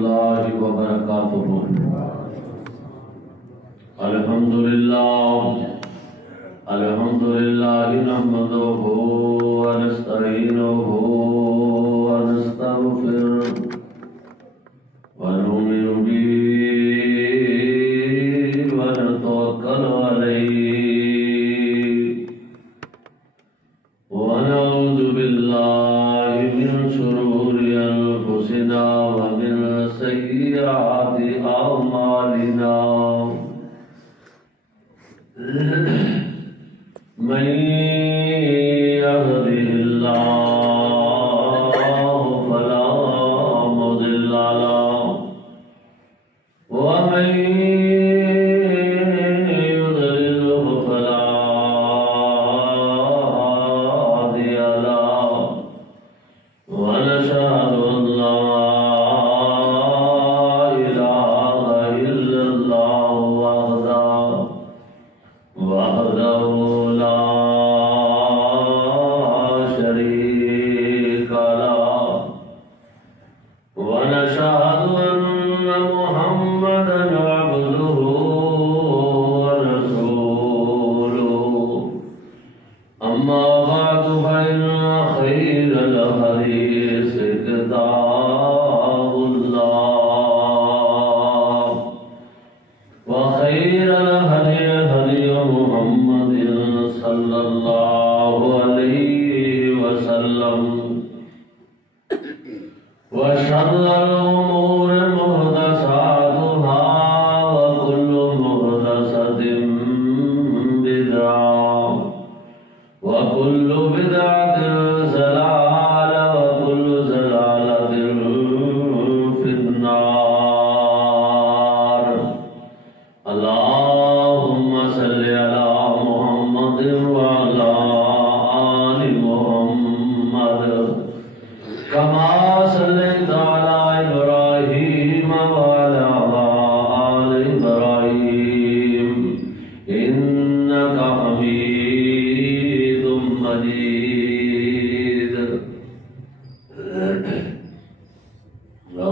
الله وبركاته. الحمد لله نحمده ونستعينه ونستغفره ونؤمن به ونتوكل عليه ونعوذ بالله من شرور أنفسنا ومن سيئات أعمالنا. من يهده الله فلا مضل له ومن يضلله فلا هادي له ونشهد أن لا إله إلا الله وحده لا شريك له ونشهد أن محمدا عبده ورسوله. أما بعد فإن خير الحديث كتاب الله وخير الهدي هدي محمد صلى الله عليه وسلم وشر الأمور محدثاتها وكل محدثة بدعة وكل بدعة ضلالة وكل ضلالة في النار. اللهم صل على محمد وعلى آل محمد كما صليت على إبراهيم وعلى آل إبراهيم إنك حميد مجيد.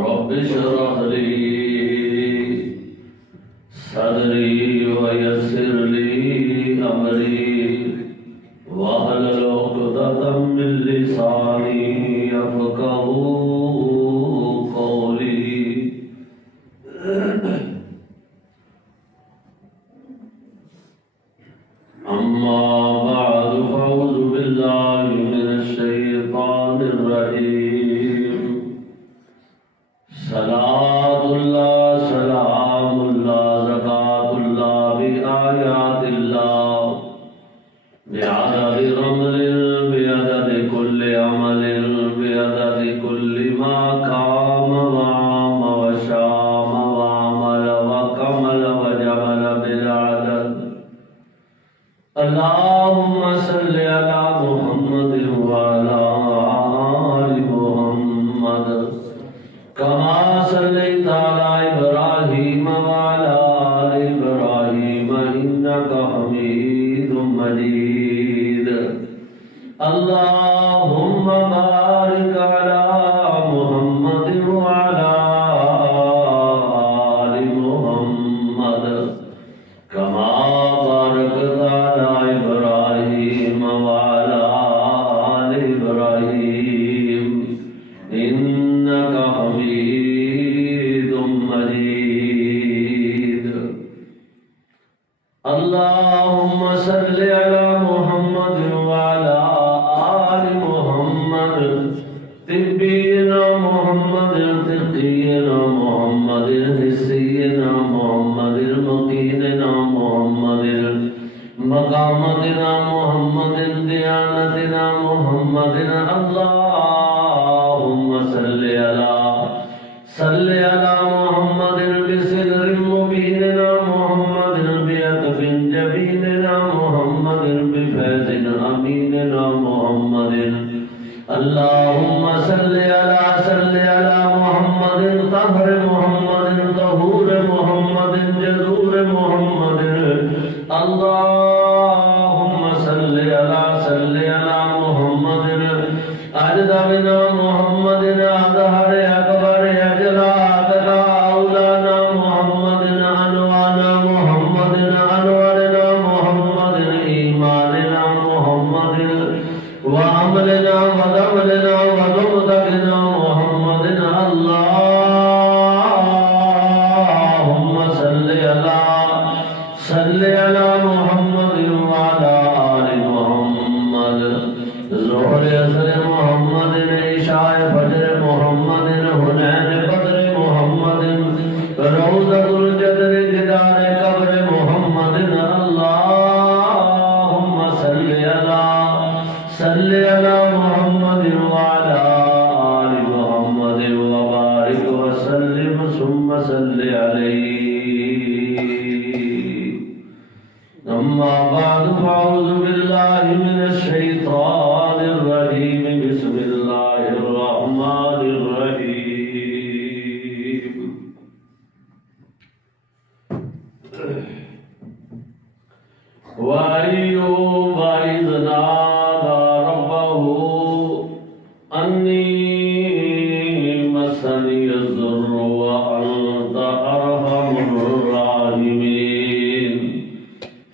رب اشرح لي صدري ويسر لي أمري واحلل عقدة من لساني يفقهوا قولي. أما بعد فأعوذ بالله من الشيطان الرجيم. صلاة الله سلام الله زكاة الله بآيات الله بعدد رمل بعدد كل عمل بعدد كل ما قام وعام وشام وعمل وكمل وجمل بالعدد. اللهم صل على محمد وعلى آل محمد كما صليت على إبراهيم وعلى آل إبراهيم إنك حميد مجيد. اللهم بارك على محمد وعلى آل محمد كما باركت على إبراهيم وعلى آل إبراهيم إنك حميد مجيد. اللهم صل على محمد وعلى آل محمد طبينا محمد تقينا محمد حسينا محمد مقيننا محمد مقامتنا محمد ديانتنا محمد. اللهم صل على محمد بصدر مبيننا محمد بأطف جبيننا محمد بفيض أميننا محمد. اللهم صل على محمد طهر محمد طهور محمد جذور محمد. اللهم صل على محمد أجدبنا محمد أظهر أكبر أجلا وسلم ثم صل عليه. أما بعد فأعوذ بالله من الشيطان الرجيم. بسم الله الرحمن الرحيم. وأيوب إذ نادى ربه أني مسني الضر وأنت أرحم الراحمين.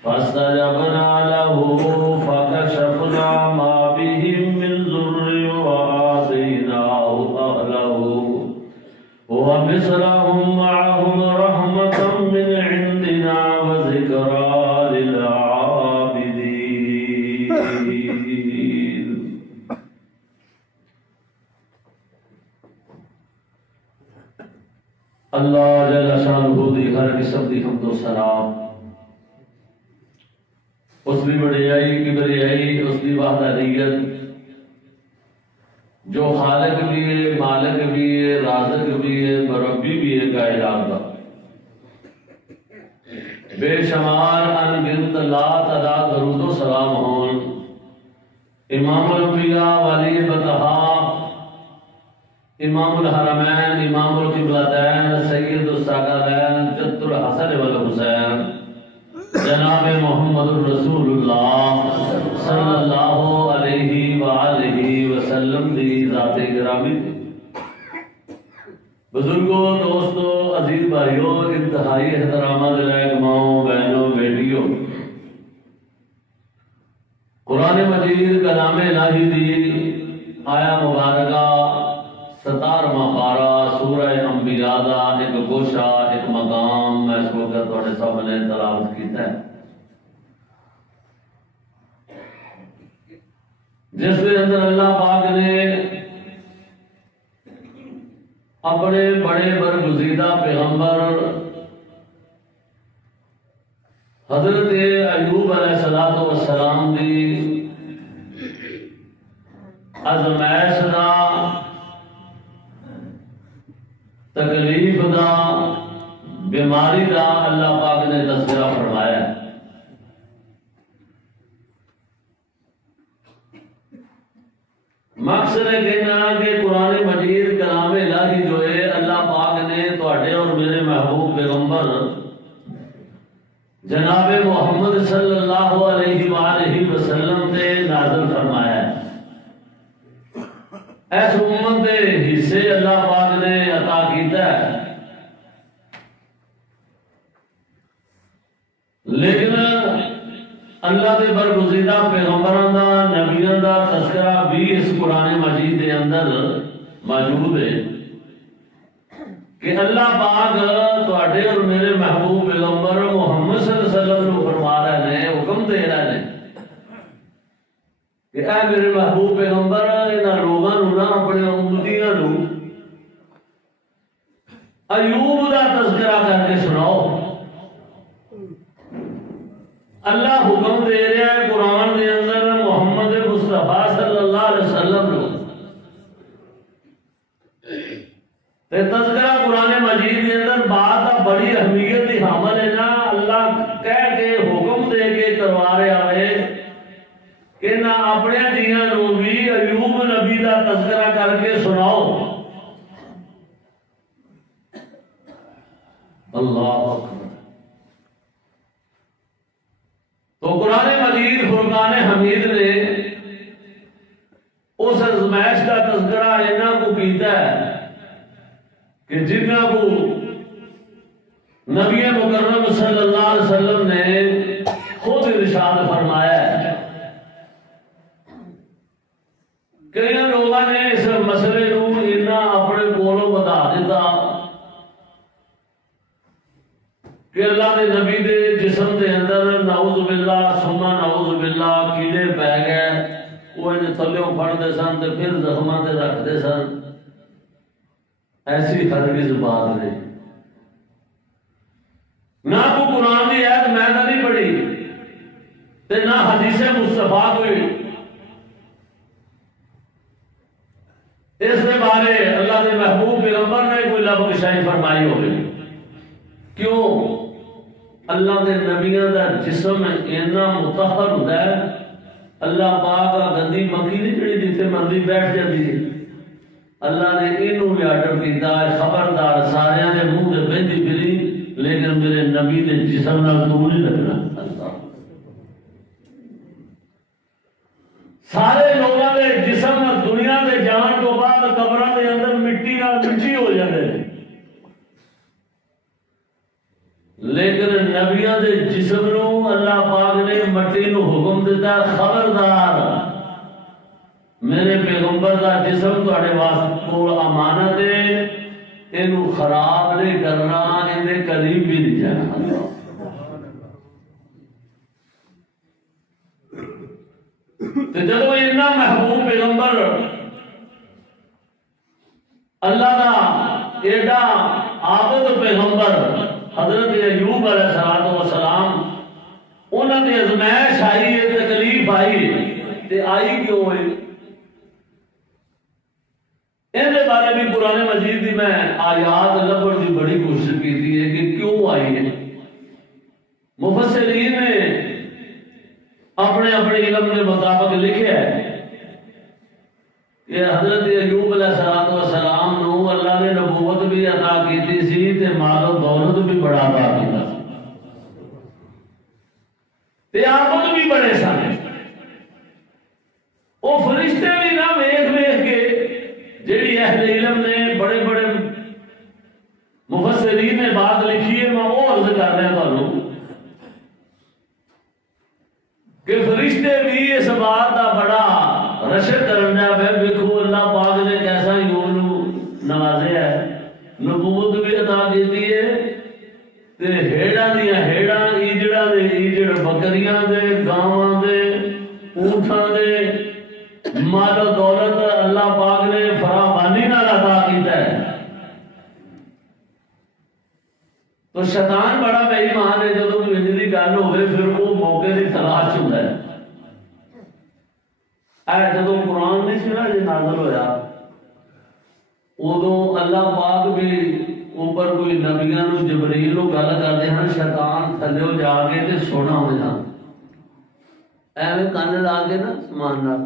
فاستجبنا له فكشفنا ما بهم من ضر وآتيناه أهله ومثلهم معهم رحمة من عندنا وذكرى للعابدين. اللہ جل شانہ دی ہر قسم دی حمد و ثنا اس کی بڑائی کبریائی، اس کی وحدانیت، جو خالق بھی ہے، مالک بھی ہے، رازق بھی ہے، مربی بھی ہے کائنات کا. بے شمار انگنت لا تعداد درود و سلام ہون امام الانبیاء ولی بطحا، امام الحرمین، امام القبلتین، سید الثقلین، جد الحسن والحسین، جناب محمد الرسول اللہ صلی اللہ علیہ وآلہ وسلم دی ذات گرامی. بزرگوں، دوستوں، عزیز بھائیوں، انتہائی احترامات لائق ماؤں، بہنوں، بیٹیوں، قرآن مجید کلام الہی دی آیا مبارکہ 17واں پارہ سورہ انبیاء دا ایک گوشہ، ایک مقام میں اس وقت تھوڑے سامنے تلاوت کیتا ہے، جس کے اندر اللہ پاک نے اپنے بڑے برگزیدہ پیغمبر حضرت ایوب علیہ السلام دی ازمائش دا، تکلیف دا، بیماری دا اللہ پاک نے تذکرہ فرمایا ہے. مقصد ہے کہنا کہ قرآن مجید کلام الہی جو ہے اللہ پاک نے تواڈے اور میرے محبوب پیغمبر جناب محمد صلی اللہ علیہ وآلہ وسلم تے نازل فرمایا ہے. اس امت دے حصے اللہ پاک نے عطا کیتا ہے، لیکن اللہ دے برگزیدہ پیغمبراں دا، نبیاں دا تذکرہ بھی اس قرآن مجید دے اندر موجود ہے کہ اللہ پاک تواڈے اور میرے محبوب پیغمبر محمد صلی اللہ علیہ وسلم کو فرما رہے ہیں، حکم دے رہے ہیں کہ اے میرے محبوب پیغمبر انہاں لوگاں نوں نہ، اپنے امتیاں نوں ایوب دا تذکرہ کر کے سناؤ. اللہ حکم دے رہا ہے قرآن دے اندر محمد مصطفیٰ صلی اللہ علیہ وسلم کو، تے تذکرہ قرآن مجید دے اندر بات بڑی اہمیت دی حامل ہے نا. اللہ کہہ کے حکم دے کے کروا رہا ہے کہ نہ اپنے دیاں نوں بھی ایوب نبی دا تذکرہ کر کے سناؤ. اللہ اکبر. تو قرآن مجید فرقان حمید نے اس ازمائش کا تذکرہ انہاں کو کیتا ہے کہ جنہاں کو نبی مکرم صلی اللہ علیہ وسلم نے خود ارشاد فرمایا ہے. کئی لوگوں نے اس مسئلے کو اپنے کولوں بتا دیتا کہ اللہ دے نبی دے جسم دے اندر نعوذ باللہ ثم نعوذ باللہ کیڑے پی گئے، وہ انہیں تھلیوں پھڑتے سن تے پھر زخماں تے رکھتے سن. ایسی ہرگز بات نہیں. نہ کوئی قرآن کی آیت میں نہیں پڑھی تے نہ حدیث مصطفیٰ کوئی. اس کے بارے اللہ کے محبوب پیغمبر نے کوئی لب کشائی فرمائی ہوگی. کیوں؟ اللہ کے نبیوں کا جسم اتنا متحر ہوتا ہے. اللہ پاک گندی مکھی نہیں جڑی جتنے مرضی بیٹھ جاتی ہے. اللہ نے انہوں بھی آرڈر کیتا ہے خبردار سارے کے منہ سے بہتی پھری لیکن میرے نبی کے جسم نال تو نہیں لگنا. سارے لوگوں کے جسم دنیا کے جان تو بعد قبروں کے اندر مٹی نال مٹی ہو جاتے ہیں لیکن نبیوں کے جسم نو اللہ پاک نے مٹی نو حکم دیتا خبردار میرے پیغمبر کا جسم تھوڑے واسطے کو امانت ہے اینو خراب نہیں کرنا اندے قریب بھی نہیں جانا. جب اتنا محبوب پیغمبر اللہ کا ایڈا عابد پیغمبر حضرت ایوب علیہ السلام انہوں نے ازمائش آئی ہے تکلیف آئی تے آئی کیوں ہوئی ان بارے بھی قرآن مجید کی میں آیات لبھن کی بڑی کوشش کی ہے کہ کیوں آئی ہے. مفسرین نے اپنے اپنے علم کے مطابق لکھے ہے کہ حضرت ایوب علیہ السلام نو اللہ نے نبوت بھی عطا کی سی تے مال و دولت بھی بڑا عطا کیتا تے عابد بھی بڑے سن. وہ فرشتے بھی نہ ویکھ ویکھ کے جیڑی اہل علم نے بڑے بڑے مفسرین نے بات لکھی ہے میں وہ عرض کر رہا ہوں کہ فرشتے بھی اس بات کا بڑا رشک کرنا ہے. دیکھو اللہ پاک نے کیسا ایوب نو نوازیا ہے نبوت بھی عطا کی ہے تے ہیڑاں دیاں ہیڑاں ایجڑاں دے ایجڑ بکریاں دے گاواں دے اونٹاں دے مال و دولت اللہ پاک نے فراوانی نال عطا کیتا ہے. تو شیطان بڑا بے ایمان ہے جب کوئی انجلی گل ہوئے پھر وہ موقع کی تلاش ہوتا ہے. جب قرآن نہیں سی نا جی نازل ہویا ادو اللہ پاک بھی اوپر کوئی نبیاں نو جبریل گل کرتے ہیں شیطان تھلے جا کے تے سونا ہو جاتا ایویں کن لا کے نا سمان نال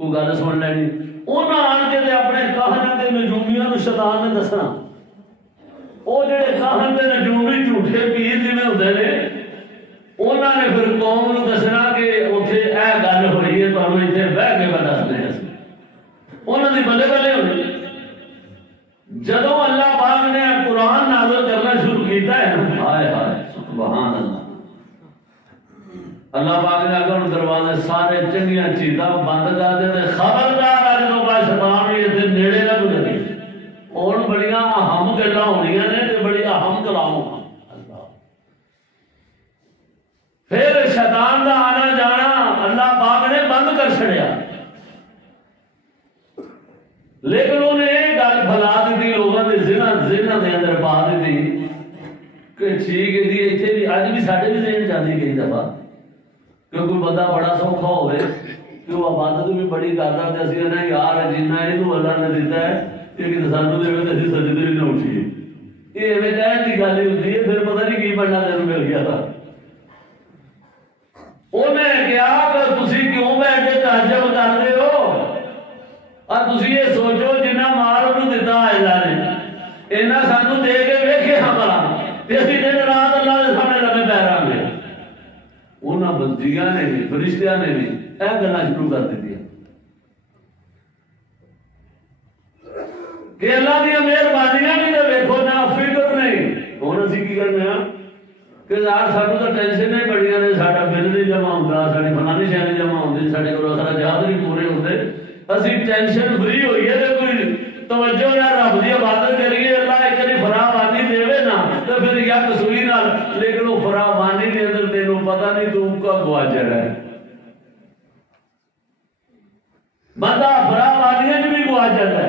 کوئی گل سن لینی انہاں آن کے تے اپنے کہنے دے نجومیاں نو شیطان نے دسنا. وہ جڑے کہن دے نجومی جھوٹے پیر جویں ہوندے نے انہاں نے پھر قوم نو دسنا کہ اوتھے اے گل ہوئی ہے تانوں ایتھے بیٹھ کے دسنے ہیں. انہاں دی بلے بلے ہوئی. جدوں اللہ پاک نے قرآن نازل کرنا شروع کیتا ہے ہائے ہائے سبحان اللہ اللہ پاک نے اگر دروازے سارے چنگیاں چیزاں بند کر دے تے خبردار اج تو بعد شیطان بھی ادھر نیڑے نہ گزرے. اور بڑی اہم گلاں ہونیاں نے تے بڑی اہم کلام ہونا. پھر شیطان دا آنا جانا اللہ پاک نے بند کر چھڑیا لیکن انہیں یہ گل پھیلا دی لوگوں کے ذہن دے اندر پا دی کہ ٹھیک ہے جی اتنے بھی اج بھی سارے بھی ذہن جاتی کئی دفعہ کہ کوئی بندہ بڑا سوکھا ہوئے کہ وہ عبادت بھی بڑی کرتا تے اسی کہنا یار جنہ یہ اللہ نے دیتا ہے یہ سانو دے تے اسی سجدے نہیں اٹھیے. یہ ایویں کہنے کی گل ہوتی ہے پھر پتہ نہیں کی بننا تینوں مل گیا تھا. انہیں کہا کہ تسی کیوں بیٹھ کے تعجب کرتے ہو اور تسی یہ سوچو جنہ مال انہوں دیتا اللہ نے اینا سانو دے کے ویکھے ہاں بلا تے اسی دن رات اللہ دے سامنے لمے پے رہاں گے. انہاں بندیاں نے بھی فرشتیاں نے بھی اے گلاں شروع کر دتی کہ اللہ دی مہربانیاں بھی تے ویکھو نہ فکر نہیں. ہن اسی کی کرنے ہاں کہ یار سانو تو ٹینشن ہی بڑیاں نے ساڈا بل نہیں جمع ہوندا ساڈی فلانی شے نہیں جمع ہوندی ساڈے کول سارا جہاز نہیں پورے ہوندے اسی ٹینشن فری ہوئی ہے تے کوئی توجہ نہ رب دی عبادت کریے اللہ ایک باری فراوانی دے نا تو پھر یا کسوئی نال لیکن وہ فراوانی دے اندر تینوں پتہ نہیں تو کا گواچا ہے بندہ فراوانیاں بھی گواچا ہے.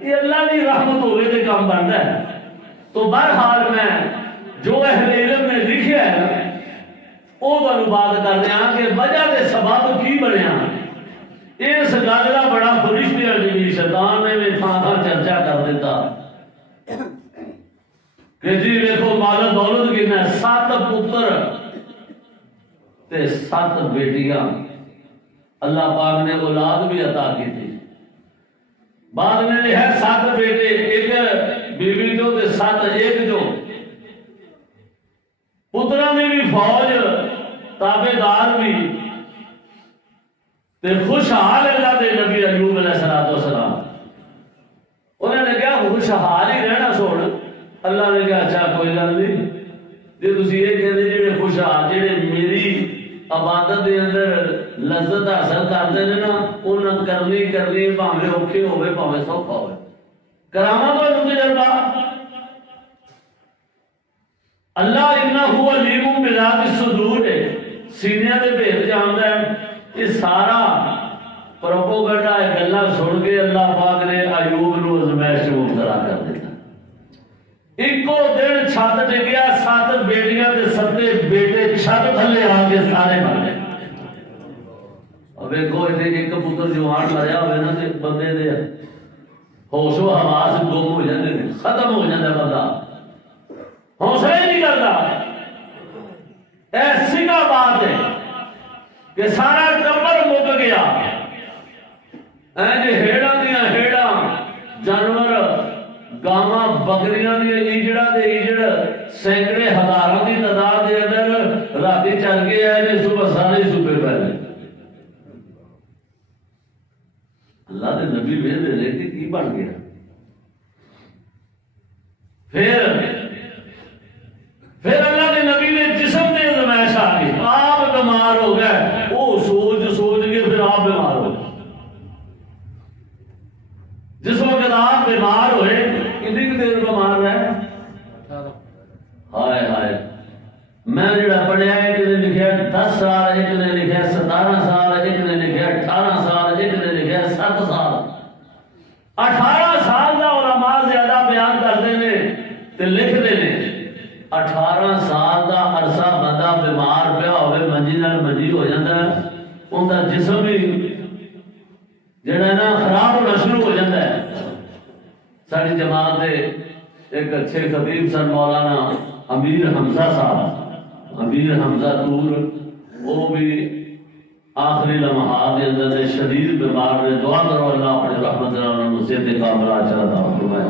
یہ اللہ کی رحمت ہوئے تے کام بنتا ہے. تو بہرحال میں جو اہل علم نے لکھا ہے وہ بات کر رہے ہیں کہ وجہ کے سبب کی بنیا اس گل کا بڑا فرشتے جی شیطان نے بھی تھان تھان چرچا کر دیتا کہ جی دیکھو مال دولت کتنا 7 پتر تے 7 بیٹیاں اللہ پاک نے اولاد بھی عطا کی تھی. بعد میں لکھا 7 بیٹے 1 بیوی جو تے 7 ایک جو پتروں میں بھی فوج تابے دار بھی تے خوشحال اللہ دے نبی ایوب علیہ السلام. انہوں نے کہا خوشحال ہی رہنا چھوڑ. اللہ نے کہا اچھا کوئی گل نہیں جی تسی یہ کہتے جڑے خوشحال جڑے میری عبادت دے اندر لذت حاصل کرتے ہیں نا انہاں کرنی بھاویں اوکھے ہوئے بھاویں سوکھا ہوئے کراواں تو تجربہ. اللہ انہ علیم بذات الصدور ہے سینیاں دے بھید جاندا ہے. یہ سارا پروپوگنڈا گلاں سن کے اللہ پاک نے ایوب نو آزمائش میں مبتلا کر دیتا. ایکو دن چھت ڈگیا 7 بیٹیاں تے 7 بیٹے چھت تھلے آ کے سارے مر گئے. اب ویکھو ایک پتر جوان مریا ہوئے نا تے بندے دے ہوش و حواس گم ہو جاندے نے ختم ہو جاندا بندہ حوصلہ ہی نہیں کرتا. ایسی کا بات ہے کہ سارا ٹبر مک گیا. ہیڑا دیا ہیڑا جانور گاواں بکریاں دیا ایجڑا دے ایجڑ سینکڑے ہزاراں دی تعداد دے اندر راتی چل کے آئے نے صبح سارے صبح پہلے. اللہ دے نبی ویل دے کہ کی بن گیا. پھر اللہ کے نبی نے جسم دے آزمائش آ گئی. آپ بیمار ہو گئے وہ سوچ کے پھر آپ بیمار ہو گئے. جس وقت آپ بیمار ہوئے کتنی دیر بیمار رہے. ہائے ہائے میں جڑا پڑھیا ایک نے لکھا 10 سال ایک نے لکھا 17 سال ایک نے لکھا 18 سال ایک نے لکھا 7 سال. 18 سال دا علماء زیادہ بیان کرتے ہیں تے لکھتے ہیں. 18 سال دا عرصہ بندہ بیمار پیا ہوئے منجی نال منجی ہو جاتا ہے ان کا جسم بھی جڑا ہے نا خراب ہونا شروع ہو جاتا ہے. ساری جماعت دے ایک اچھے خطیب سن مولانا امیر حمزہ صاحب امیر حمزہ طور وہ بھی آخری لمحات کے اندر شدید بیمار نے. دعا کرو اللہ اپنے رحمت نال صحت کاملہ عطا فرمائے.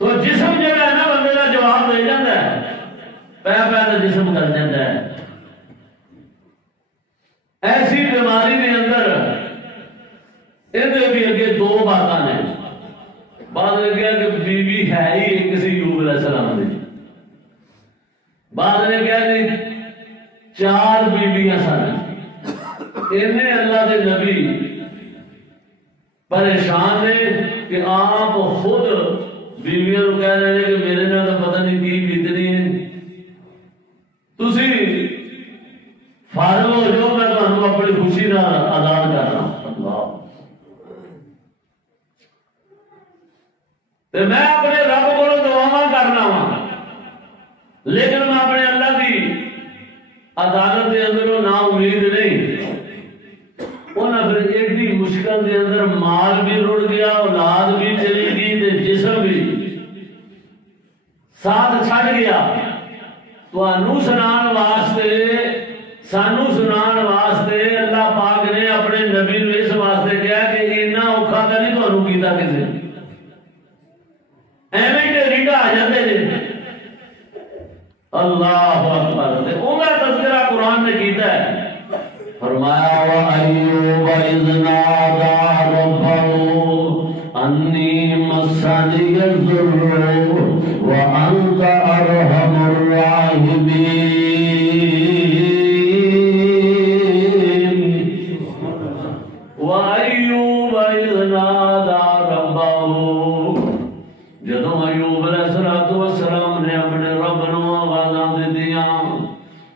تو جسم جڑا ہے نا بندے کا جواب دے جاتا ہے پہ تو جسم کر جاتا ہے. ایسی بیماری کے اندر یہ بھی اگے 2 باتاں نے. بعد نے کہا کہ بیوی ہے ہی ایک سی ایوب علیہ السلام دی. بعد نے کہا کہ 4 بیویاں سن. انہیں اللہ کے نبی پریشان نے کہ آپ خود بیویاں کو کہہ رہے ہیں کہ میرے نال تو پتہ نہیں کی بیتنی ہے تسی فارغ ہو جو میں تمہیں اپنی خوشی نال آزاد کر رہا ہوں. اللہ تے میں اپنے رب کو دعاواں کرنا وا لیکن میں اپنے اللہ کی عدالت کے اندر نا امید نہیں. انہاں پھر ایڈی مشکل دے اندر مال بھی رڑ گیا اولاد بھی چلی گئی تے جسم بھی ساتھ چھڑ گیا. تو سنان واسطے اللہ پاک نے اپنے نبی نو اس واسطے کہا کہ اتنا اوکھا تو نہیں تمہیں کیتا کسی ایویں ڈیڈا آ جاتے جی. اللہ اکبر. انہاں تذکرہ قرآن نے کیتا ہے. فرمایا وَأَيُّوبَ إِذْ نَادَىٰ رَبَّهُ أَنِّي مَسَّنِيَ الضُّرُّ وَأَنتَ أَرْحَمُ الرَّاحِمِينَ. وَأَيُّوبَ إِذْ نَادَىٰ رَبَّهُ جدوں ایوب علیہ السلام نے اپنے رب نو آوازاں دتیاں.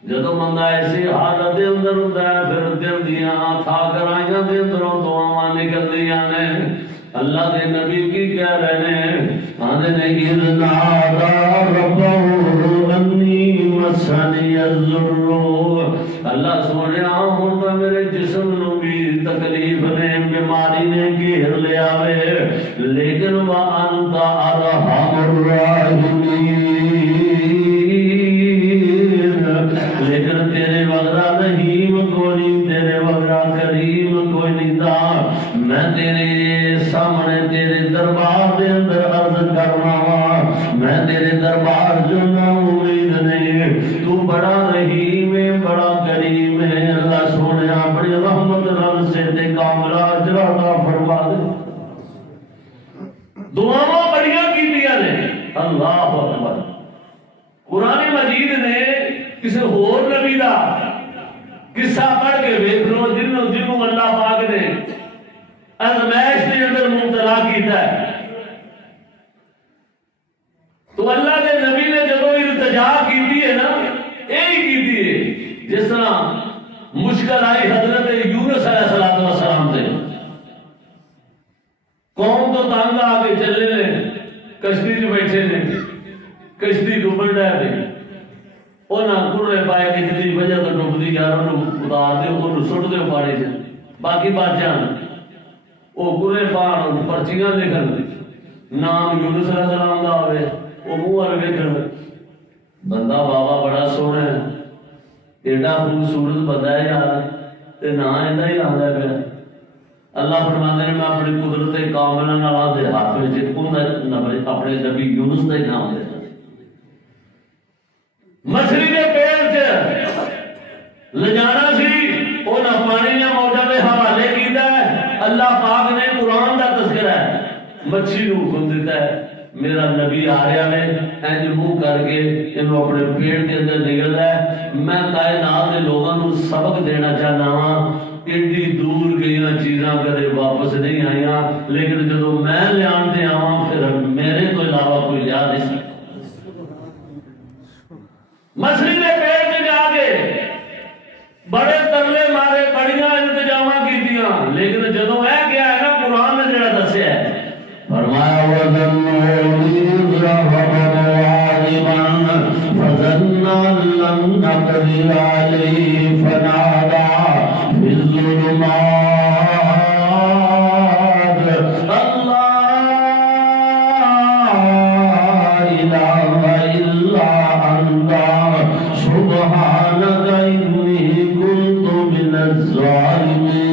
جدوں بندہ ایسی حالت دے اندر ہوندا ہے پھر دل دیاں تھا کرائیاں دے اندروں دعاواں نکلدیاں نے. اللہ دے نبی کی کہہ رہے ہیں آندے نے اذ نادى ربه انی مسنی الضر اللہ سونے ہوں تو میرے جسم نو بھی تکلیف نے بیماری نے گھیر لیا وے لیکن وَأَنْتَ أَرْحَمُ الرَّاحِمِينَ لیکن تیرے وغیرہ رحیم کوئی نہیں تیرے وغیرہ کریم کوئی نہیں تھا میں تیرے سامنے تیرے دربار دے اندر عرض کرنا ہوا میں تیرے دربار جو نہ امید نہیں تو بڑا رحیم ہے بڑا کریم ہے اللہ سونے اپنی رحمت نال سے تے کاملہ اجر عطا فرما دے دعاواں بڑیاں کیتیاں نے اللہ اکبر قرآن مجید نے کسی اور نبی دا قصہ پڑھ کے ویکھ لو جنوں اللہ پاک نے ازمائش کے اندر مبتلا کیتا ہے تو اللہ کے نبی نے جب التجا کی ہے نا یہی کی ہے جس طرح مشکل آئی حضرت یونس علیہ السلام سے قوم تو تنگ آ کے چلے نے کشتی میں بیٹھے نے کشتی ڈوبن رہے تھے انہاں کڑے پائے کہ جی وجہ تو ڈوبدی یار انہوں اتار دے انہوں سٹ دے پاڑے سے باقی بات جان وہ کڑے پاڑ پرچیاں لکھن نام یونس علیہ السلام دا ہوئے وہ منہ والے ویکھن بندہ بابا بڑا سونا ہے ایڈا خوبصورت بندہ ہے یار تے نہ ایندا ہی آندا پیا اللہ فرماتے ہیں میں اپنی قدرت کاملہ نال دے ہاتھ وچ اپنے نبی یونس دا نام دے مچھلی کے پیڑ چ لجانا سی انہاں پانی یا موجہ دے حوالے کیتا ہے اللہ پاک نے قرآن دا تذکرہ ہے مچھلی نو حکم دیتا ہے میرا نبی آ رہا ہے اینج منہ کر کے انہوں اپنے پیڑ کے اندر نکل رہا ہے میں کائنات کے لوگوں کو سبق دینا چاہنا ہاں ایڈی دور گئیاں چیزاں کدے واپس نہیں آئیاں لیکن جدو میں لیان دے آواں پھر میرے تو علاوہ کوئی لیا نہیں سکتا مچھلی کے پیڑ سے جا کے بڑے ترلے مارے بڑیاں انتظاماں کیتیاں لیکن جدو اے کیا ہے نا قرآن نے جڑا دسیا ہے فرمایا وَذَنُّونِ إِذْ ذَهَبَ مُغَاضِبًا فَظَنَّ أَن لَّن نَّقْدِرَ عَلَيْهِ فَنَادَىٰ فِي الظُّلُمَاتِ أَن لَّا إِلَٰهَ إِلَّا أَنتَ سُبْحَانَكَ إِنِّي كُنتُ مِنَ الظَّالِمِينَ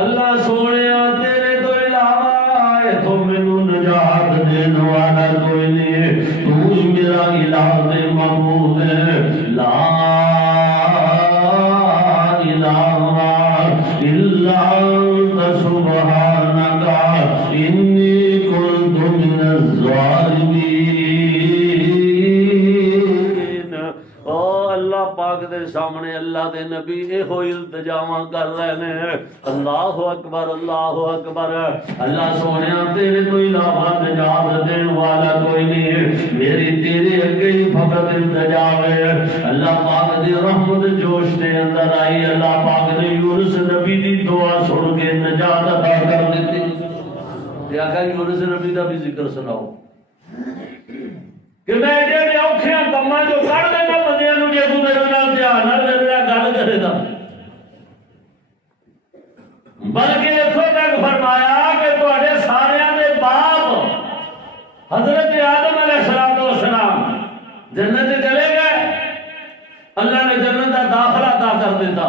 اللہ سونے تیرے تو علاوہ ہے تو مینوں نجات دینے والا کوئی نہیں تو ہی میرا الہ دے معبود ہے لا الہ الا انت سبحانک انی کنت من الظالمین اللہ پاک دے سامنے اللہ دے نبی اے ہوئی التجاواں کر رہے ہیں اللہ اکبر اللہ سونے تیرے تو علاوہ نجات دین والا کوئی نہیں میری تیرے اگے ہی فقط التجا ہے اللہ پاک دی رحمت جوش دے اندر آئی اللہ پاک نے یونس نبی دی دعا سن کے نجات عطا کر دیتی یا کہ یونس نبی دا بھی ذکر سناؤ کہ میں ایڈے اوکھیاں کماں جو کر دینا بندیاں نوں جے تو میرے نال دھیان نال میرے گل کرے گا بلکہ اتھوں تک فرمایا کہ تواڈے ساریاں دے باپ حضرت آدم علیہ السلام جنت چلے گئے اللہ نے جنت کا داخلہ عطا کر دیتا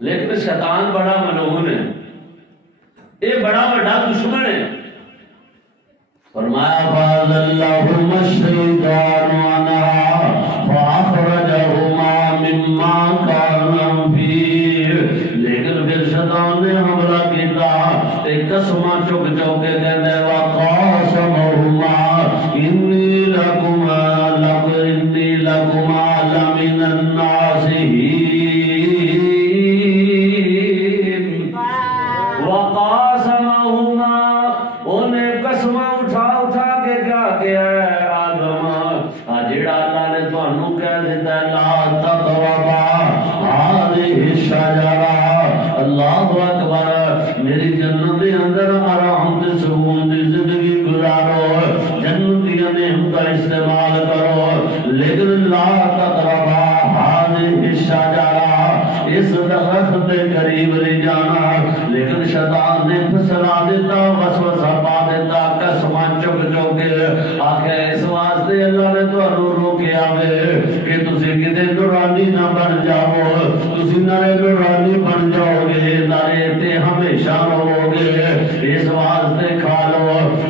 لیکن شیطان بڑا ملعون ہے یہ بڑا بڑا دشمن ہے فرمایا فَأَزَلَّهُمَا الشَّيْطَانُ عَنْهَا فَأَخْرَجَهُمَا مِمَّا كَانَا فِيهِ لیکن پھر شیطان نے حملہ کیتا ایک قسمہ چک کے کہنے وَقَاسَمَهُمَا إِنِّي لَكُمَا لَمِنَ النَّاصِحِينَ وَقَاسَمَهُمَا انہیں قسمہ اٹھا کے کیا کیا ہے آدم جیڑا اللہ نے تانوں کہہ دیتا ہے لا تقربا هذه الشجرہ اللہ اکبر میری جنت دے اندر آرام تے سکون دی زندگی گزارو جنت دی نعمت کا استعمال کے ہمیشہ رہو گے، اس واسطے کھا لو۔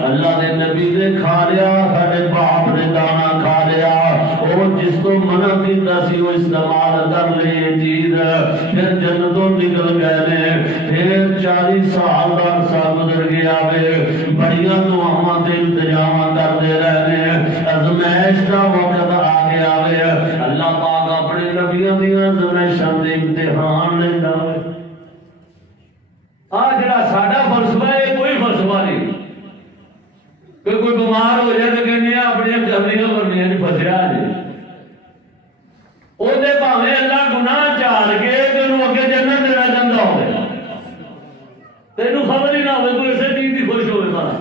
اللہ دے نبی نے کھا لیا، سارے باپ نے دانا کھا لیا، اور جس کو منع کیتا سی وہ استعمال کر لے یہ چیز، پھر جنتوں نکل گئے نے، پھر 40 سال کا عرصہ گزر گیا وے، بڑیاں دعاواں تے التجاواں کرتے رہنے، ازمائش کا وقت آ گیا وے، اللہ پاک اپنے نبیوں دی ازمائشاں دے امتحان لینا وے۔ جڑا ساڈا فلسفہ ہے کوئی فلسفہ نہیں کہ کوئی بیمار ہو جائے تو کہنے اپنی کرنیاں کرنیاں نہیں فسیا جی، وہ بھاوے اللہ گناہ چال کے تینوں اگے جنت دینا چاہتا ہو، تینوں خبر ہی نہ ہوئے کوئی اسے چیز کی خوش ہوئے مارا۔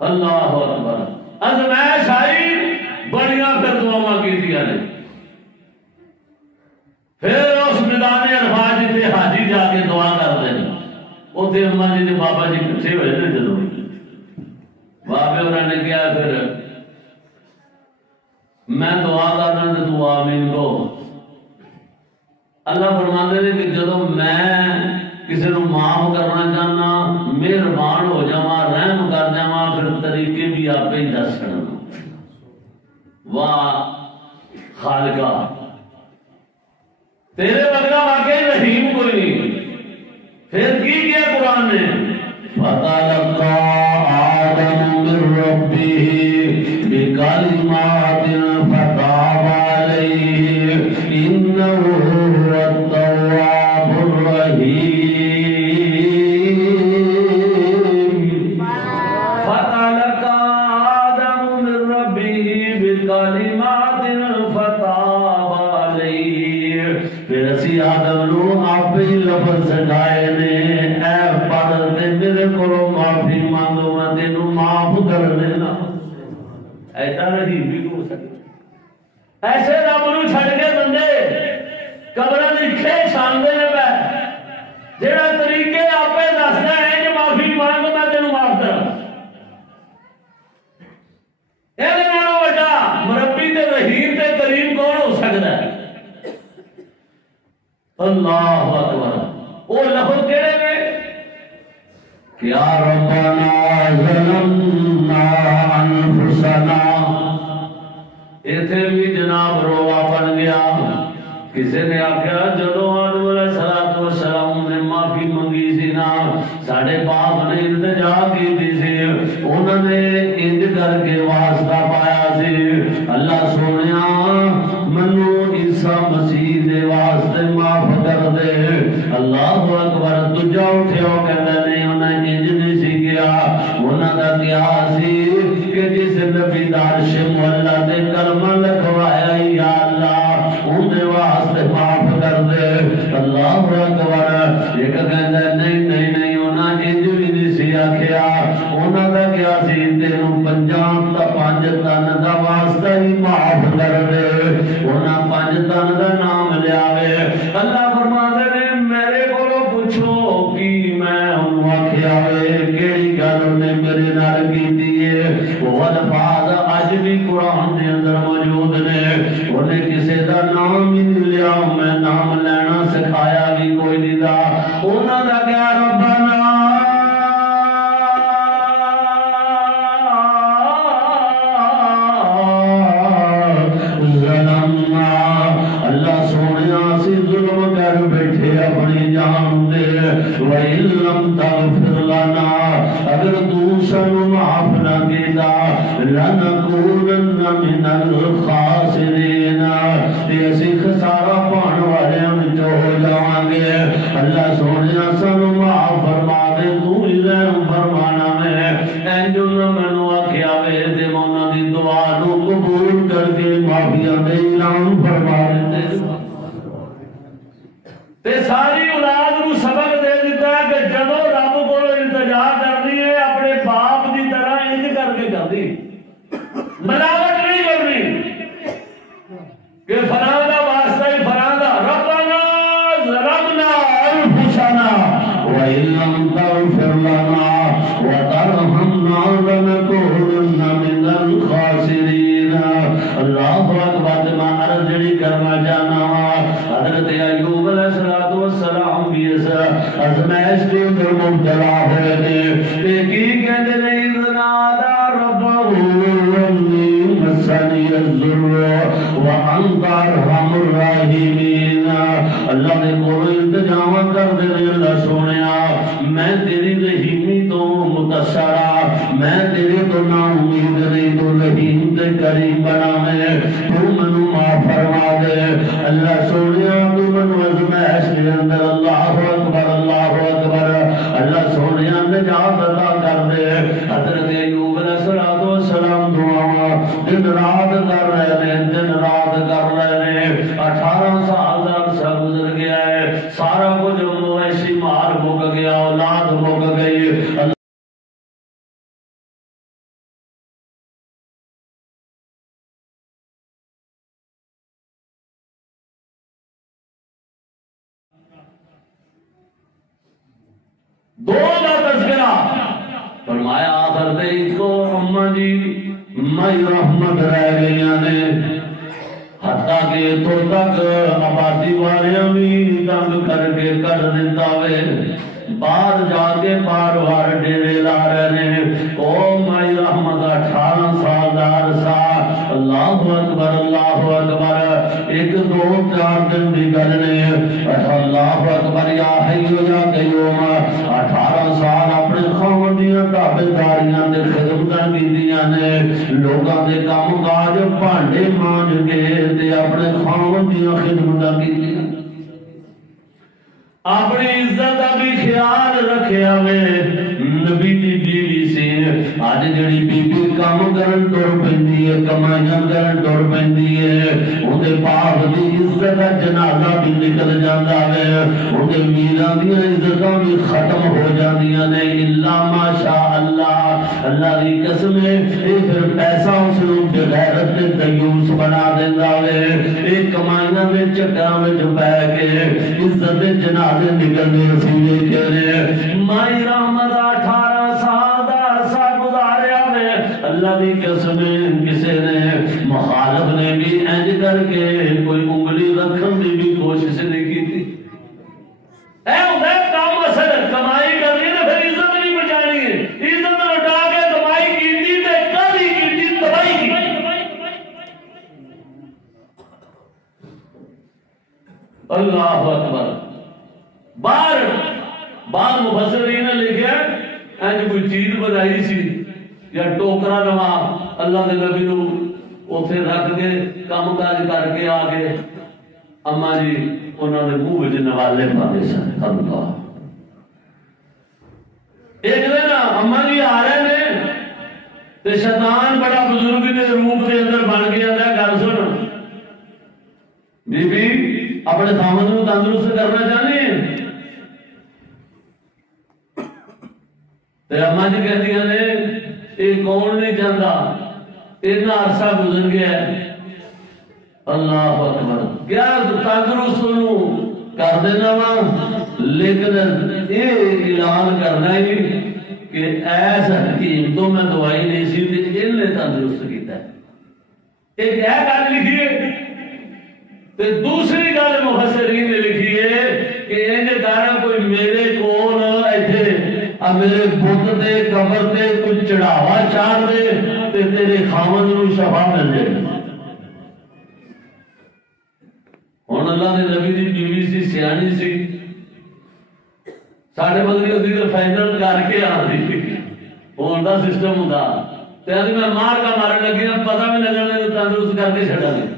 اللہ اکبر، ازمائش آئی، بڑیاں پھر دعاواں کی دیا نے، پھر اس میدان عرفات جتے حاجی جا کے دعا کرتے ہیں، اتنے اما جی نے بابا جی کٹھے ہوئے تھے، جدو بابے انہوں نے کیا پھر میں دعا کرنا تو تو آمین کو۔ اللہ فرماتے ہیں کہ جدو میں کسی کو معاف کرنا چاہنا، مہربان ہو جاواں، رحم کر جاواں، پھر طریقے بھی آپ ہی دس کرنا۔ واہ خالقہ، تیرے بدلا واقعی رحیم کوئی نہیں۔ پھر کی کیا قرآن نے؟ فَتَلَقَّى آدَمُ مِن رَّبِّهِ بِكَلِمَاتٍ فَتَابَ عَلَيْهِ إِنَّهُ هُوَ التَّوَّابُ الرَّحِيمُ۔ فَتَلَقَّى آدَمُ مِن رَّبِّهِ بِكَلِمَاتٍ فَتَابَ عَلَيْهِ، پھر اسی آدم نو آپ ہی لفظ سکھائے نے، اے پڑھ تے میرے کو معافی مانگو، میں تینوں معاف کر دینا۔ ایسا نہیں بھی ہو سکتا، ایسے رب نو چھڑ کے بندے قبراں دی کھے چھاندے نے پے، جڑا طریقے آپ دسدا ہے کہ معافی مانگ میں تینوں معاف کراں، اے نالوں وڈا مربی تے رحیم تے کریم کون ہو سکدا ہے؟ اللہ اکبر۔ وہ لفظ کہڑے نے؟ کیا ربنا ظلمنا انفسنا، ایتھے بھی جناب رولا بن گیا۔ کسی نے آخیا جدو آدم علیہ السلام نے معافی منگی سی نا، ساڈے باپ نے التجا کی سی، انہوں نے انج کر کے واسطہ پایا سی، اللہ سونیا منو عیسیٰ مسیح دے واسطے معاف کر دے۔ اللہ اکبر۔ دوجا اٹھیا کہندا نہیں انہاں انج نہیں سی کیا، انہاں دا کیا سی کہ جس نبی دا عرش مولا تے کلمہ لکھوایا یا اللہ اون دے واسطے معاف کر دے۔ اللہ اکبر۔ ایک کہندا نہیں نہیں نہیں انہاں انج بھی نہیں سی آکھیا، انہاں دا کیا سی تینوں پنج تن دا واسطہ ہی معاف کر دے، انہاں 5 تن دا نام لیاوے۔ اللہ فرماتے نے میرے کو پوچھو کہ میں انہوں آکھیا وے کیڑی گل نے میرے نال کیتی ہے، وہ الفاظ اج بھی قرآن دے اندر موجود نے، انہیں کسی دا نام ہی نہیں لیا، میں نام لینا سکھایا بھی کوئی نہیں دا، انہاں دا کیا ربنا اللہ سونیا سی ظلم کر بیٹھے اپنی جان دے، وَإِن لَمْ تَغْفِرْ لَنَا، اگر تو سانو معاف نہ کیتا، لَنَكُونَنَّ مِنَ الْخَاسِرِينَ، تے اسی خسارہ پان والے وچوں ہو جاواں گے۔ اللہ سونیا سانو معاف فرما دے، تو ہی رحم فرمانا میں، انج مینوں آکھیا وے تے میں انہاں دی دعا نو قبول کر کے معافیاں دے اعلان فرما دے۔ تے ساری اولاد کو سبق دے دیتا ہے کہ جدو رب کو التجا کرنی ہے اپنے باپ کی طرح انج کر کے کرنی، ملاوٹ نہیں کرنی کہ فلاں دا واسطہ ہی فلاں دا۔ ربنا ظلمنا انفسنا وَإِن لَّمْ تَغْفِرْ لَنَا وَتَرْحَمْنَا لَنَكُونَنَّ مِنَ الْخَاسِرِينَ۔ اللہ اکبر۔ میں عرض جڑی کرنا چاہنا حضرت ایوب علیہ السلام بھی اس ازمائش کے اندر مبتلا ہوئے نے تے کی کہندے نے نادا ربہ انی مسنی الضر وانت ارحم الراحمین اللہ نے کوئی انتظام کر دے اللہ سونیا میں تیری رحیمی تو متاثرہ میں تیرے تو نا امید نہیں تو رحیم تے کریم بنا میں تو منو معاف فرما دے اللہ سونیا تو منو ازمائش کے اندر اللہ اکبر اللہ سونیا نجات عطا کر دے حضرت ایوب علیہ السلام دعا دن رات کر رہے ہیں دن رات کر رہے ہیں 18 سال کا عرصہ گزر گیا ہے سارا کچھ مویشی مال مک گیا اولاد مک گئی دو کا تذکرہ فرمایا آخر تے کو اماں جی مائی رحمت رہ گئی نے حتیٰ کہ تو تک آبادی والیاں بھی تنگ کر کے کر دیتا وے بعد جا کے بار بار ڈیرے لا رہے ہیں او مائی رحمت 18 سال دا عرصہ اللہ اکبر ایک دو چار دن بھی گل نہیں اللہ اکبر یا حیو یا قیوم 18 سال اپنے خاوندیاں تابعداریاں تے خدمتاں کیتیاں نے لوکاں دے کام کاج بھانڈے مانج کے تے اپنے خاوندیاں خدمتاں کیتیاں اپنی عزت بھی خیال رکھیا میں نبی دی بیوی سے آج جڑی بی بی کام کرن ٹر پیندی ہے کمائیاں کرن ٹر پیندی ہے اودے پاک دی عزت دا جنازہ بھی نکل جاندا ہے اودے میراں دی عزتاں بھی ختم ہو جاندیاں نے الا ماشاء اللہ اللہ دی قسم ہے اے پھر پیسہ اس نوں بغیرت تے دیوس بنا دیندا ہے اے کمائیاں دے چکراں وچ پے کے عزت دے جنازے نکلنے رسولے کہہ رہے مائی رحمت 18 سال دا عرصہ گزاریا میں اللہ دی قسم کسی نے مخالف نے بھی انج کر کے کوئی انگلی رکھن دی بھی کوشش نہیں کی تھی اے ہوتا ہے کام اثر کمائی کرنی ہے پھر عزت نہیں بچانی ہے عزت لٹا کے کمائی کی تھی تے کلی کی تھی تباہی کی اللہ اکبر بعد مفسرین نے لکھا انج کوئی چیز بنائی سی یا ٹوکرا نوا اللہ دے نبی نو اوتھے رکھ کے کام کاج کر کے آ کے اما جی انہوں نے منہ وچ نوالے پاندے سن اللہ ایک دن اما جی آ رہے نے تے شیطان بڑا بزرگ دے روپ دے اندر بن کے آندا گل سن بی بی اپنے خاوند نو تندرست کرنا چاہنی ہے تے اما جی کہتی نے یہ کون نہیں چاہتا اتنا عرصہ گزر گیا ہے اللہ اکبر کیا تندرست کر دینا وا لیکن یہ اعلان کرنا ہی کہ ایسا حکیم تو میں دوائی نہیں سی ان نے تندرست کیتا ہے ایک یہ گل لکھی ہے تے دوسری گل مفسرین نے لکھی ہے کہ انج کر کوئی میرے کول ایتھے میرے بت دے قبر تے کوئی چڑھاوا چاڑ دے تے تیرے خاوند نو شفا مل جائے ہن اللہ نے نبی دی بیوی سی سیانی سی ساڈے بدلی ہوندی فائنل کر کے آندی ہن دا سسٹم ہوندا تے میں مار کا مارن لگی پتہ بھی لگنے تندرست کر کے چھڈا دے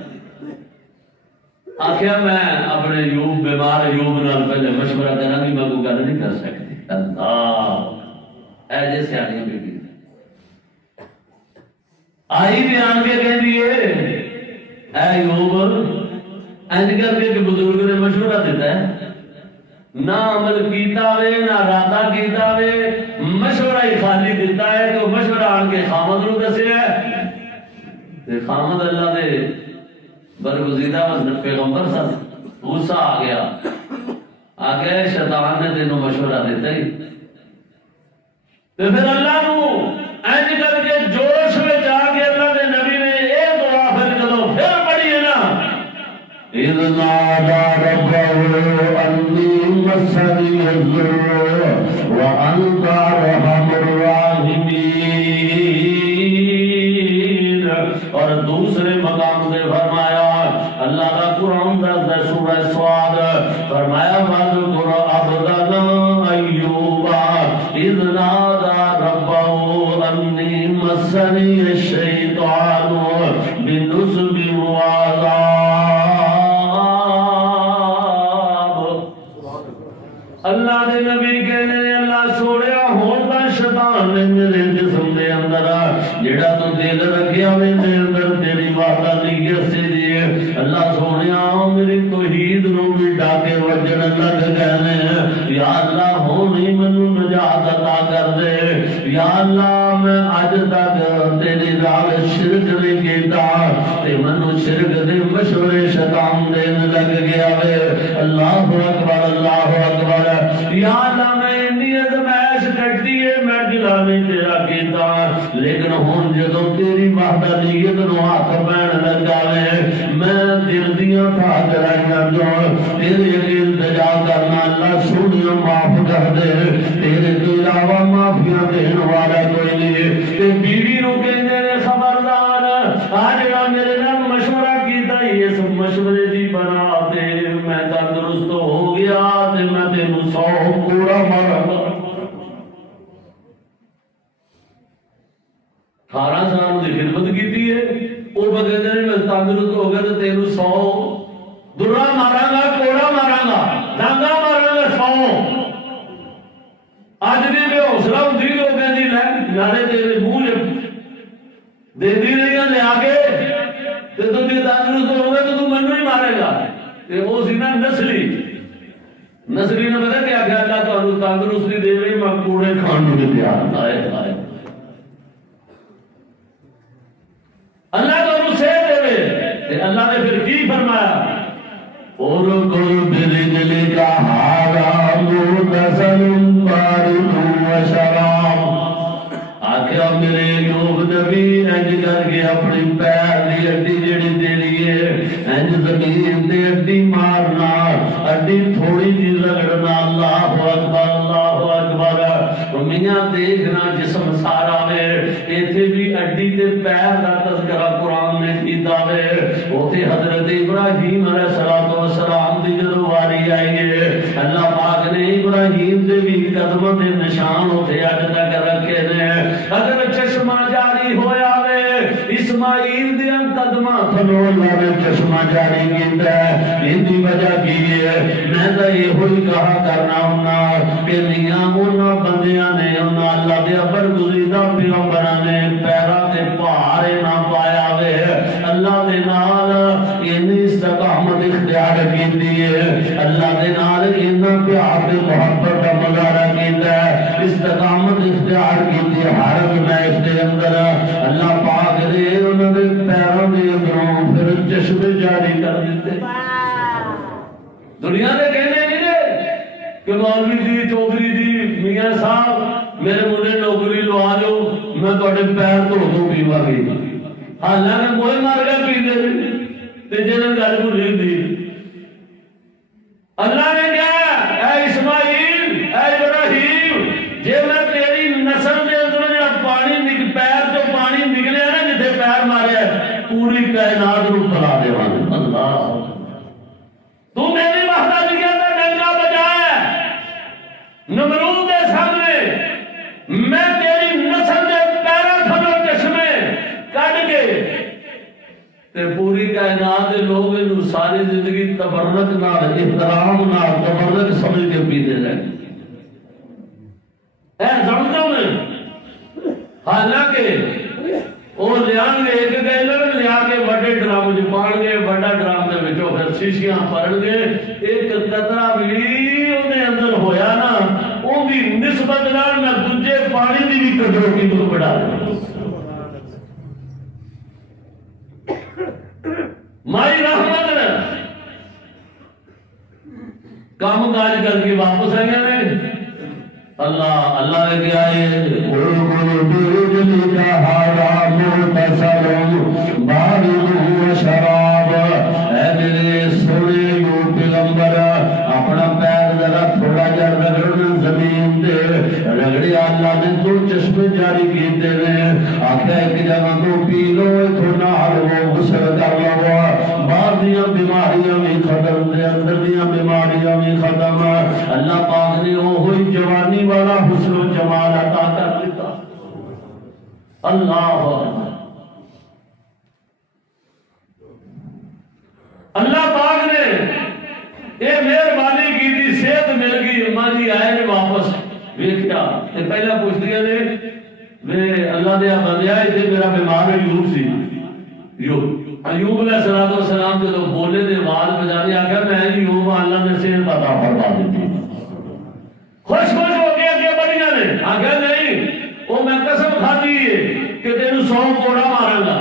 آخیا میں اپنے ایوب بیمار ایوب نال پہلے مشورہ کراں گی میں کوئی گل نہیں کر سکتی اللہ ایجے سیاحیاں بی بی آئی بھی آن کے کہہ دیئے اے ایوب انج کر کے بزرگ نے مشورہ دیتا ہے نہ عمل کیتا وے نہ ارادہ کیتا وے مشورہ ہی خالی دیتا ہے تو مشورہ آن کے خامد نو دسے ہے تے خامد اللہ دے برگزیدہ پیغمبر سن غصہ آ گیا آگے شیطان نے تینوں مشورہ دیتا ہی تو پھر اللہ نو انج کر کے جوش میں جا کے اللہ نے نبی نے اے دعا پھر جدو پھر پڑھی ہے نا اِذْ نَادَى رَبَّهُ أَنِّي مسني الضر وأنت أرحم الراحمين. اور دوسرے مقام سے فرمایا اللہ کا قرآن دس سورہ سواد فرمایا وَاذْكُرْ عَبْدَنَا أَيُّوبَ إِذْ نَادَى رَبَّهُ أَنِّي مَسَّنِيَ الشَّيْطَانُ بِنُصْبٍ وَعَذَابٍ. اللہ دے نبی کہنے اللہ سوڑیا ہوتا شیطان نے میرے جسم دے اندر جڑا تو دل رکھیا میں دے اندر تیری وحدانیت سے دیے اللہ سونیا میری توحید نو بھی ڈاکے وجن لگ گئے. یا اللہ ہونی منو نجات عطا کر دے. یا اللہ میں اج تک تیری راہ شرک نہیں کیتا تے منو شرک دے مشورے شیطان دین لگ گیا وے. اللہ اکبر اللہ اکبر. یا اللہ میں انی ازمائش کٹی ہے میں دلا نہیں تیرا کیتا لیکن ہون جدو تیری وحدانیت نو ہاتھ پہن لگا وے میں دل دیاں تھا کرائیاں جو تیرے التجا کرنا اللہ سونیا معاف کر دے. تیرے تو علاوہ معافیاں دین والا کوئی نہیں. تے بیوی نو کہنے نے خبردار آج میرے نال مشورہ کیتا اس مشورے دی بنا دے میں تندرست ہو گیا تے میں تینوں 100 کوڑا مارا. 18 سال دی خدمت کیتی ہے وہ بغیر میں تندرست ہو گیا تو تینوں 100 درا مارا گا کوڑا مارا گا ڈانگا مارا گا 100. اج بھی بے حوصلہ ہوندی لوگ کہندی لے نالے تیرے منہ دیندی نہیں لیا کے تے تو جے تندرست ہو گیا تو تو منو ہی مارے گا. تے او سی نا نسلی نے پتہ کیا کہ اللہ تانوں تندرستی دے وے میں کوڑے کھان نوں تیار آئے آئے اللہ تانوں صحت دے وے. تے اللہ نے پھر کی فرمایا اور کوئی برجل کا ہارا متصل بارد و شراب. آخیا میرے لوگ نبی انج کر کے اپنی پیر دی ہڈی جڑی تیری ہے انج زمین تے ہڈی مارنا ہڈی تھوڑی جی رگڑنا. اللہ اکبر اللہ اکبر. میاں دیکھنا جسم سارا وے ایتھے بھی ہڈی تے پیر دا تذکرہ قرآن نے کیتا وے. اوتھے حضرت ابراہیم علیہ السلام دی جدوں واری آئی ہے اللہ پاک نے ابراہیم دے بھی قدموں دے نشان اوتھے اج تک رکھے نے. اگر چشمہ جاری ہویا وے اسماعیل دے قدماں تھلوں اللہ نے چشمہ جاری کیتا ہے. ان دی وجہ کی ہے میں تے یہ ہوئی کہا کرنا ہونا کہ میاں انہاں بندیاں نے انہاں اللہ دے برگزیدہ پیغمبراں نے پیراں تے پہاڑ نہ پایا وے اللہ دے نال ان استقامت اختیار کیتی ہے. اللہ دے نال ان پیار تے محبت دا مظاہرہ کیتا ہے استقامت اختیار کیتی ہے. حرم میں اس دے اندر اللہ پاک نے انہاں دے پیراں دے اندروں پھر چشمے جاری کر دیتے. دنیا دے کہنے نہیں دے کہ مولوی جی چودھری جی میاں صاحب میرے منڈے نوکری لوا دو میں تواڈے پیر دھو دوں پیوا گی. حالانکہ کوئی مر گیا پیندے تے جنہاں گل بھلی دی. اللہ نے کہا اے اسماعیل اے ابراہیم جے میں تیری نسل دے اندر جڑا پانی پیر تو پانی نکلیا نا جتھے پیر ماریا پوری کائنات نو پلا دیواں. اللہ تو میری وحدانیت دا ڈنگا بجایا نمرود دے سامنے میں تیری نسل دے پیراں تھلوں چشمے کڈ کے تے پوری کائنات دے لوگ انہوں ساری زندگی تبرک نال احترام نال تبرک سمجھ کے پیتے رہے. اے زمزم حالانکہ وہ لیا ایک گئے لیا کے بڑے ڈرام چ پان گے بڑا ڈرام دے وچوں پھر شیشیاں پڑھ گے ایک قطرہ بھی اندر اندر ہویا نا ان کی نسبت نال میں دوجے پانی دی بھی قدر قیمت بڑھا دوں. مائی رحمت کام کاج کر کے واپس آئی نے اللہ نے کیا ہے شراب. اے میرے سونے یو پیغمبر اپنا پیر ذرا تھوڑا زمین دے رگڑے اللہ نے تو چشمے جاری کیتے نے آخر ایک جگہ تو پی لو تو نال وہ غسل کر لو باہر دیاں بیماریاں بھی ختم دے اندر دیاں بیماریاں بھی ختم اللہ پاک نے وہ ہوئی جوانی والا حسن و جمال عطا کر دیتا اللہ اللہ پاک نے یہ مہربانی کی تھی صحت مل گئی اماں جی آئے نے واپس ویکھیا تے پہلا پوچھ دیا نے میں اللہ دے بندیا تے میرا بیمار ایوب سی ایوب علیہ السلام جب بولے نے آواز بجانی آگیا میں ایوب اللہ نے صحت عطا فرما دی خوش خوش ہو گیا کہ بڑیاں نے آگیا نہیں وہ میں قسم کھاتی ہے کہ تینوں 100 کوڑا ماروں گا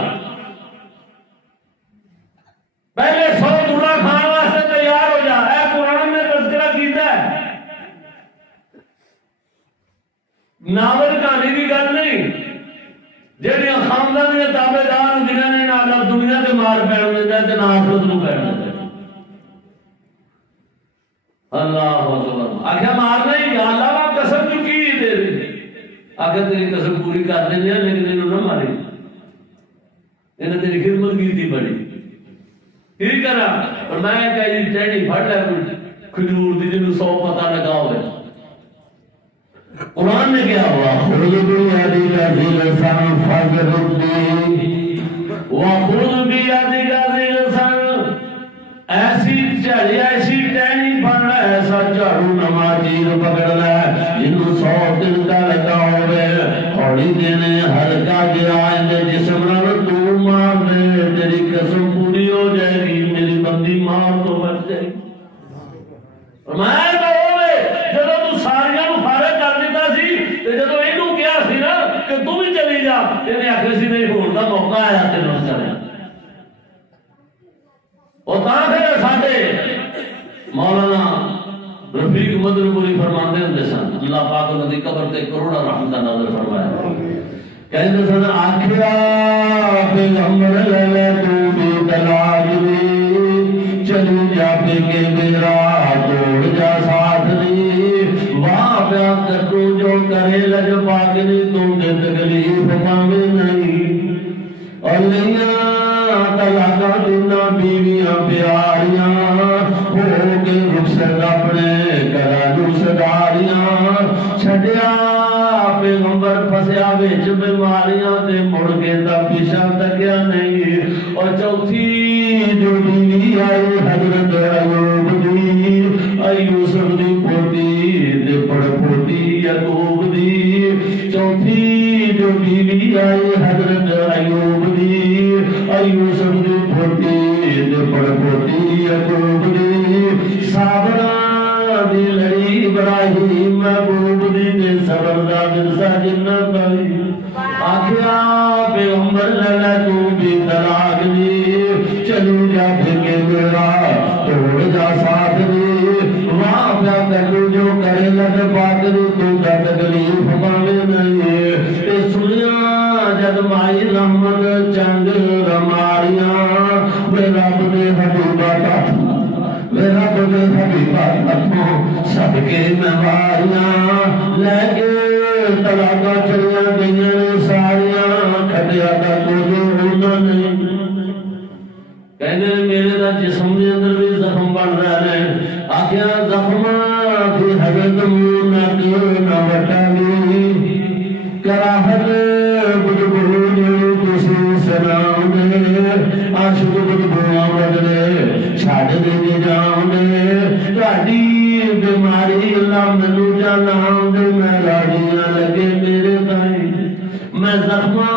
پہلے 100 کوڑا کھانے واسطے تیار ہو جا اے قرآن نے تذکرہ کیتا ہے ناول کہانی کی گل نہیں جہاں خاندان کے تابے دار جنہوں نے نہ دنیا سے مار پہن دیتا ہے نہ آخرت کو پہن دیتا ہے اللہ اکبر آخیا مارنا ہی اللہ آپ قسم چکی ہی دے رہی آخر تیری قسم پوری کر دیں لیکن انہوں نہ ماری انہیں تیری خدمت کی تھی بڑی کی کرا اور میں کہا جی ٹہنی پھڑ لے کھجور دی جنہوں 100 پتہ لگا ہوئے قرآن نے کیا ہوا خود بیادی کا ذلسان فضربی وخود بیادی کا ذلسان ایسی چڑی ایسی ٹہنی پھڑ لے ایسا جھاڑو نما چیز پکڑ لے جنہوں 100 دن کا لگا ہوئے ہوڑی دینے ہلکا گیا اندے جسم نہ تو مار لے تیری قسم پوری ہو جائے گی میری بندی مار تو بچ جائے گی میں تو ہوئے جب تو ساریاں فارغ کر دیتا سی جب انہوں کیا سی نا کہ تو بھی چلی جا انہیں آخر سی نہیں ہوتا موقع آیا تینوں چلے اور پھر ساڈے مولانا رفیق مدن پوری فرماندے ہوندے سن اللہ پاک انہاں دی قبر تے کروڑا رحمت نازل فرمایا کہندے سن آکھیا پیغمبر لے تو بھی دلاج دی چلی جا کے میرا توڑ جا ساتھ دی واہ پیا کر جو کرے لج پاک نے تو دے تکلیف پاوے نہیں اور طلاقہ دینا بیویاں پیاریاں ہو کے رخصت اپنے گھروں سداریاں چھڈیا پیغمبر پھسیا وچ بیماریاں تے مڑ کے تا پیچھے تکیا نہیں اور چوتھی جو بیوی آئی حضرت ایوب دی یوسف دی پوتی تے پڑ پوتی یعقوب دی چوتھی جو بیوی آئی حضرت ایوب دی یوسف دی پوتی تے پڑ پوتی یعقوب دی صابرہ دی لڑی ابراہیم محبوب دی تے صبر دا درسا جنت آئی آخیا پیغمبر لے تو بھی طلاق دی چلی جا پھکے میرا توڑ جا ساتھ دی وہاں پہ تکو جو کرے لگ پاک دی تو دا تکلیف پاوے نہیں تے سنیا جد مائی رحمت چنگ رماریاں بے رب دے حبیبہ بے رب دے حبیبہ تکو سب کے مواریاں لے کے طلاقہ چلیاں گئیاں ساریاں کھٹیا دا کوئی ہونا نہیں کہنے میرے دا جسم دے اندر بھی زخم بڑھ رہا ہے آخیا زخمہ کی حضرت مونک نہ وٹاوی کراہت بدبو جو کسی سلام دے عاشق بدبو بدلے چھاڑ دے جان دے تہاڈی بیماری اللہ مینوں جاناں دے میں لاڑیاں لگے میرے تائیں میں زخماں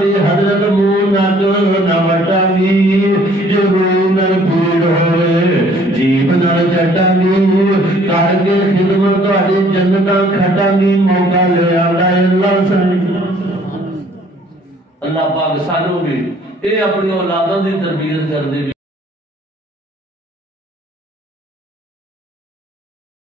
دی حضرت مونک نہ وٹاوی جو نال بھیڑ ہوئے جیب نال چٹاوی کر کے خدمت تہاڈی جنتاں کھٹاوی موقع لے آندا اللہ سن اللہ پاک سانوں بھی اے اپنی اولاداں دی تربیت کر دے